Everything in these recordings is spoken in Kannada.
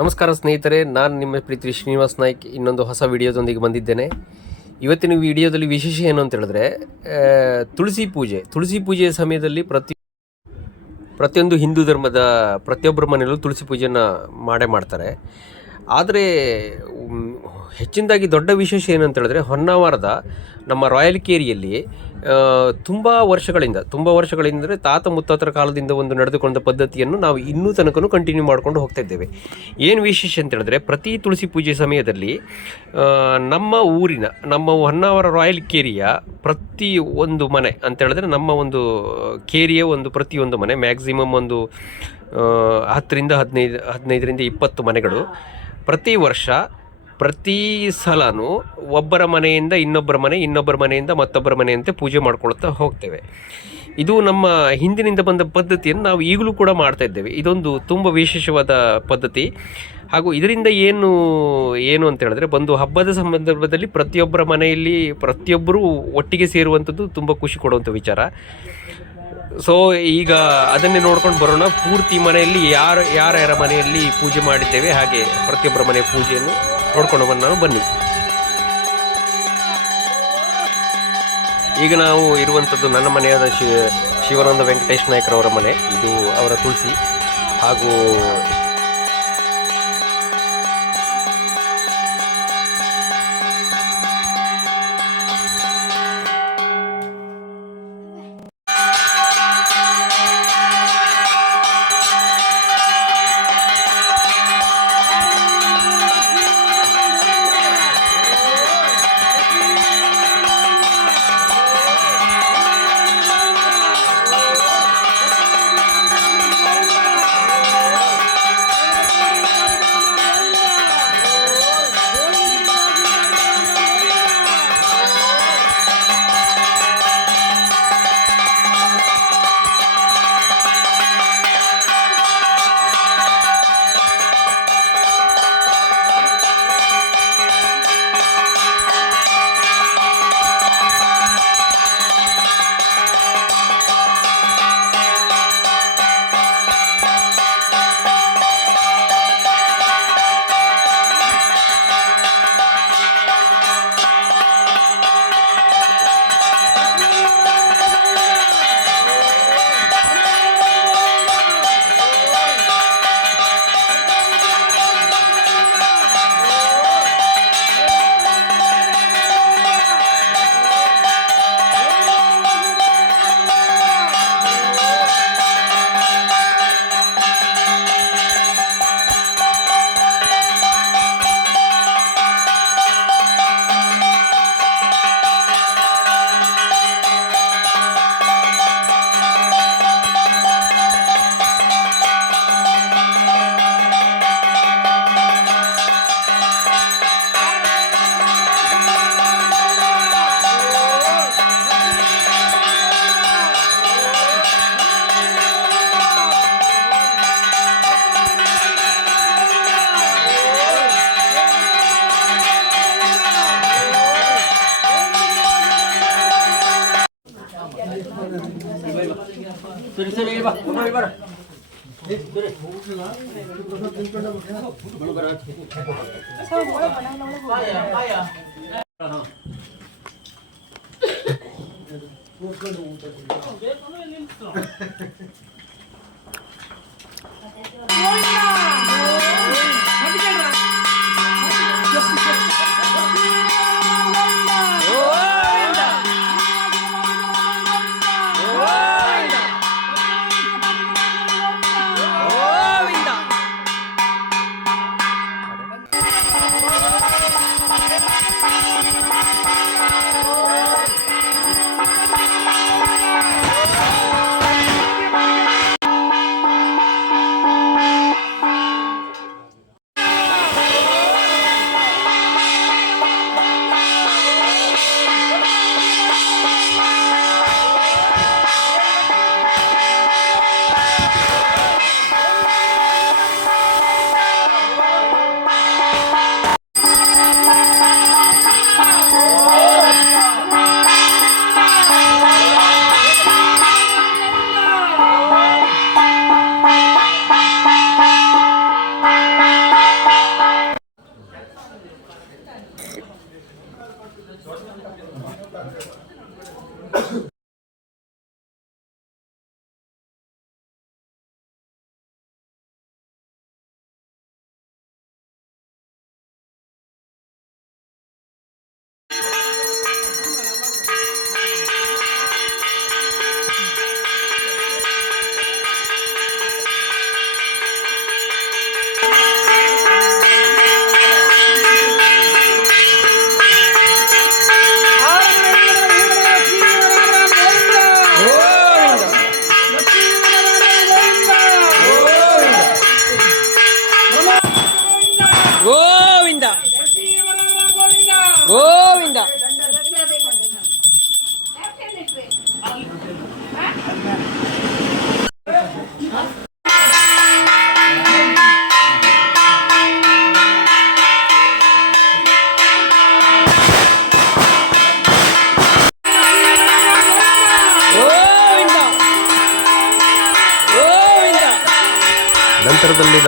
ನಮಸ್ಕಾರ ಸ್ನೇಹಿತರೆ, ನಾನು ನಿಮ್ಮ ಪ್ರೀತಿ ಶ್ರೀನಿವಾಸ್ ನಾಯ್ಕ್ ಇನ್ನೊಂದು ಹೊಸ ವಿಡಿಯೋದೊಂದಿಗೆ ಬಂದಿದ್ದೇನೆ. ಇವತ್ತಿನ ವಿಡಿಯೋದಲ್ಲಿ ವಿಶೇಷ ಏನು ಅಂತ ಹೇಳಿದ್ರೆ, ತುಳಸಿ ಪೂಜೆಯ ಸಮಯದಲ್ಲಿ ಪ್ರತಿಯೊಂದು ಹಿಂದೂ ಧರ್ಮದ ಪ್ರತಿಯೊಬ್ಬರ ಮನೆಯಲ್ಲೂ ತುಳಸಿ ಪೂಜೆಯನ್ನು ಮಾಡ್ತಾರೆ. ಆದರೆ ಹೆಚ್ಚಿನದಾಗಿ ದೊಡ್ಡ ವಿಶೇಷ ಏನಂತ ಹೇಳಿದ್ರೆ, ಹೊನ್ನಾವರದ ನಮ್ಮ ರಾಯಲ್ ಕೇರಿಯಲ್ಲಿ ತುಂಬ ವರ್ಷಗಳಿಂದ ತಾತ ಮುತ್ತಾತರ ಕಾಲದಿಂದ ಒಂದು ನಡೆದುಕೊಂಡ ಪದ್ಧತಿಯನ್ನು ನಾವು ಇನ್ನೂ ತನಕ ಕಂಟಿನ್ಯೂ ಮಾಡಿಕೊಂಡು ಹೋಗ್ತಾ ಇದ್ದೇವೆ. ಏನು ವಿಶೇಷ ಅಂತ ಹೇಳಿದ್ರೆ, ಪ್ರತಿ ತುಳಸಿ ಪೂಜೆ ಸಮಯದಲ್ಲಿ ನಮ್ಮ ಹೊನ್ನಾವರ ರಾಯಲ್ ಕೇರಿಯ ಪ್ರತಿ ಒಂದು ಮನೆ ಅಂತ ಹೇಳಿದ್ರೆ, ನಮ್ಮ ಒಂದು ಕೇರಿಯ ಪ್ರತಿಯೊಂದು ಮನೆ ಮ್ಯಾಕ್ಸಿಮಮ್ 15ರಿಂದ 20 ಮನೆಗಳು ಪ್ರತಿ ವರ್ಷ ಪ್ರತಿ ಸಲನೂ ಒಬ್ಬರ ಮನೆಯಿಂದ ಇನ್ನೊಬ್ಬರ ಮನೆಯಿಂದ ಮತ್ತೊಬ್ಬರ ಮನೆಯಂತೆ ಪೂಜೆ ಮಾಡ್ಕೊಳ್ತಾ ಹೋಗ್ತೇವೆ. ಇದು ನಮ್ಮ ಹಿಂದಿನಿಂದ ಬಂದ ಪದ್ಧತಿಯನ್ನು ನಾವು ಈಗಲೂ ಕೂಡ ಮಾಡ್ತಾ ಇದ್ದೇವೆ. ಇದೊಂದು ತುಂಬ ವಿಶೇಷವಾದ ಪದ್ಧತಿ. ಹಾಗೂ ಇದರಿಂದ ಏನು ಅಂತ ಹೇಳಿದ್ರೆ, ಹಬ್ಬದ ಸಂದರ್ಭದಲ್ಲಿ ಪ್ರತಿಯೊಬ್ಬರ ಮನೆಯಲ್ಲಿ ಪ್ರತಿಯೊಬ್ಬರೂ ಒಟ್ಟಿಗೆ ಸೇರುವಂಥದ್ದು ತುಂಬ ಖುಷಿ ಕೊಡುವಂಥ ವಿಚಾರ. ಸೊ ಈಗ ಅದನ್ನೇ ನೋಡ್ಕೊಂಡು ಬರೋಣ. ಪೂರ್ತಿ ಮನೆಯಲ್ಲಿ ಯಾರ ಮನೆಯಲ್ಲಿ ಪೂಜೆ ಮಾಡಿದ್ದೇವೆ, ಹಾಗೆ ಪ್ರತಿಯೊಬ್ಬರ ಮನೆ ಪೂಜೆಯನ್ನು ನೋಡ್ಕೊಂಡು ಬನ್ನಿ. ಈಗ ನಾವು ಇರುವಂಥದ್ದು ನನ್ನ ಮನೆಯಾದ ಶಿವಾನಂದ ವೆಂಕಟೇಶ್ ನಾಯ್ಕರವರ ಮನೆ. ಇದು ಅವರ ತುಳಸಿ. ಹಾಗೂ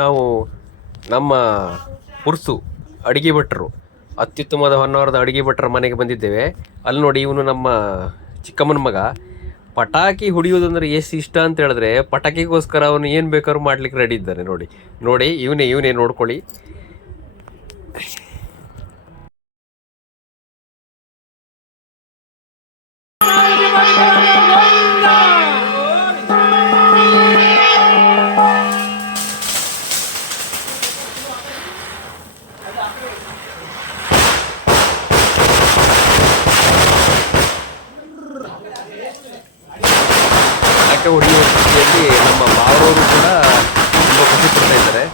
ನಾವು ನಮ್ಮ ಪುರ್ಸು ಅಡಿಗೆ ಭಟ್ರು, ಅತ್ಯುತ್ತಮವಾದ ಹೊನ್ನಾವರದ ಅಡಿಗೆ ಭಟ್ರ ಮನೆಗೆ ಬಂದಿದ್ದೇವೆ. ಅಲ್ಲಿ ನೋಡಿ, ಇವನು ನಮ್ಮ ಚಿಕ್ಕಮ್ಮನ ಮಗ. ಪಟಾಕಿ ಹೊಡಿಯೋದಂದ್ರೆ ಎಷ್ಟು ಇಷ್ಟ ಅಂತ ಹೇಳಿದ್ರೆ ಪಟಾಕಿಗೋಸ್ಕರ ಅವನು ಏನು ಬೇಕಾದ್ರೂ ಮಾಡ್ಲಿಕ್ಕೆ ರೆಡಿ ಇದ್ದಾನೆ. ನೋಡಿ ಇವನೇ ನೋಡ್ಕೊಳ್ಳಿ. ಪಟಾಕಿ ಹೊಡೆಯುವ ಸ್ಥಿತಿಯಲ್ಲಿ ನಮ್ಮ ಮಾವರವರು ಕೂಡ ತುಂಬ ಖುಷಿ ಪಡ್ತಾ ಇದ್ದಾರೆ.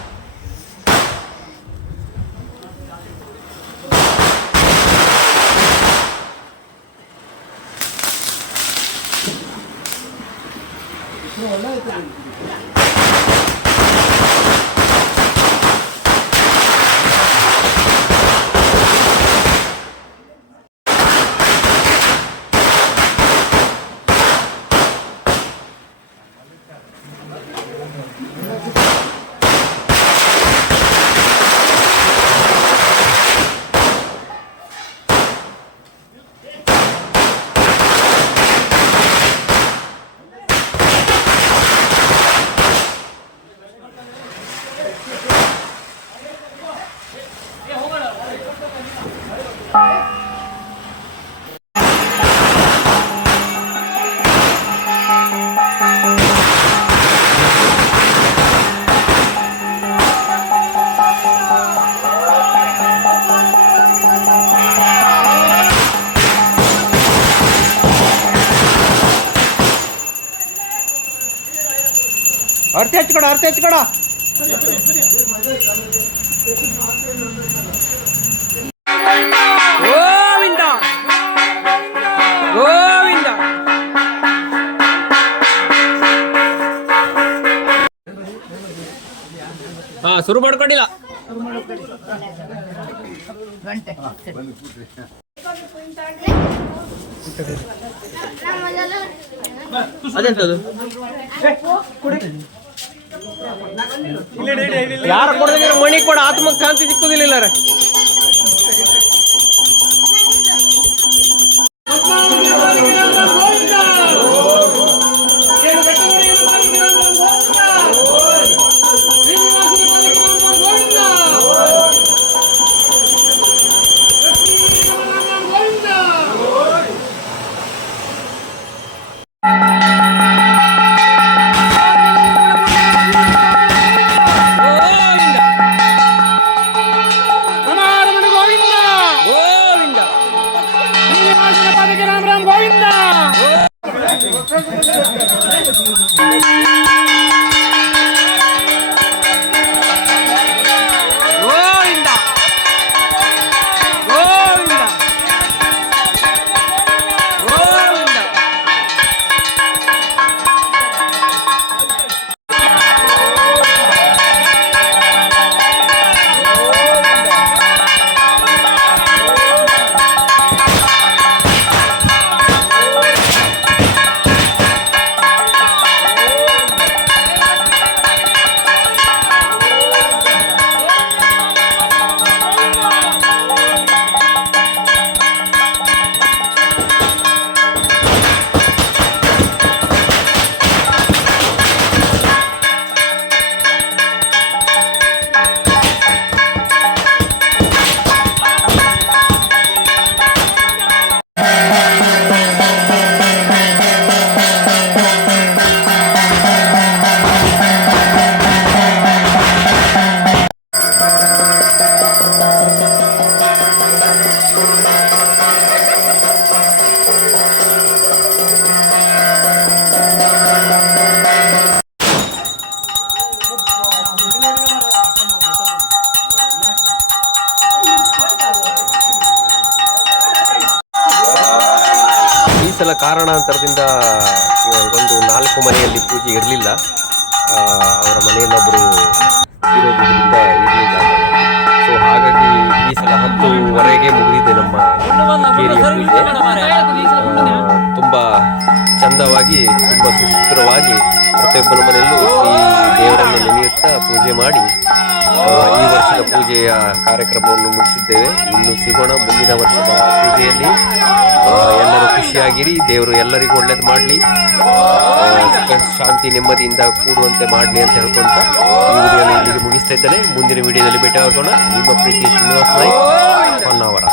ಅರ್ತಿ ಹಚ್ಕೊಡ ಗೋವಿಂದ ಗೋವಿಂದ. ಶುರು ಮಾಡ್ಕೊಂಡಿಲ್ಲ. ಅದೆಂತದು ಯಾರು ಕೊಡೋದಿಲ್ಲ, ಮಣಿ ಕೊಡ, ಆತ್ಮಕ್ಕೆ ಕಾಂತಿ ಸಿಕ್ಕುದಿಲ್ಲ. ಸಲ ಕಾರಣಾಂತರದಿಂದ ಒಂದು 4 ಮನೆಯಲ್ಲಿ ಪೂಜೆ ಇರಲಿಲ್ಲ. ಅವರ ಮನೆಯಲ್ಲೊಬ್ಬರು ಇರೋದ್ರಿಂದ ಇರಲಿಲ್ಲ. ಸೊ ಹಾಗಾಗಿ ಈ ಸಲ 10ವರೆಗೆ ಮುಗಿದಿದೆ ನಮ್ಮ ಕೇರಿಯ ಪೂಜೆ. ತುಂಬ ಚಂದ ಚಂದವಾಗಿ ತುಂಬ ಸುಸೂತ್ರವಾಗಿ ಪ್ರತಿಯೊಬ್ಬರ ಮನೆಯಲ್ಲೂ ಈ ದೇವರನ್ನು ನೆನೆಯುತ್ತಾ ಪೂಜೆ ಮಾಡಿ ಈ ವರ್ಷದ ಪೂಜೆಯ ಕಾರ್ಯಕ್ರಮವನ್ನು ಮುಗಿಸಿದ್ದೇವೆ. ಇನ್ನು ಸಿಗೋಣ ಮುಂದಿನ ವರ್ಷದ ಪೂಜೆಯಲ್ಲಿ. ಎಲ್ಲರೂ ಖುಷಿಯಾಗಿರಿ. ದೇವರು ಎಲ್ಲರಿಗೂ ಒಳ್ಳೇದು ಮಾಡಲಿ, ಶಾಂತಿ ನೆಮ್ಮದಿಯಿಂದ ಕೂಡುವಂತೆ ಮಾಡಲಿ ಅಂತ ಹೇಳ್ಕೊಂತ ಈ ವಿಡಿಯೋನ ಇಲ್ಲಿಗೆ ಮುಗಿಸ್ತಾ ಇದ್ದೇನೆ. ಮುಂದಿನ ವಿಡಿಯೋದಲ್ಲಿ ಭೇಟಿ ಆಗೋಣ. ನಿಮ್ಮ ಪ್ರೀತಿ ಶ್ರೀನಿವಾಸ್ ನಾಯ್ಕ್ ಹೊನ್ನಾವರ.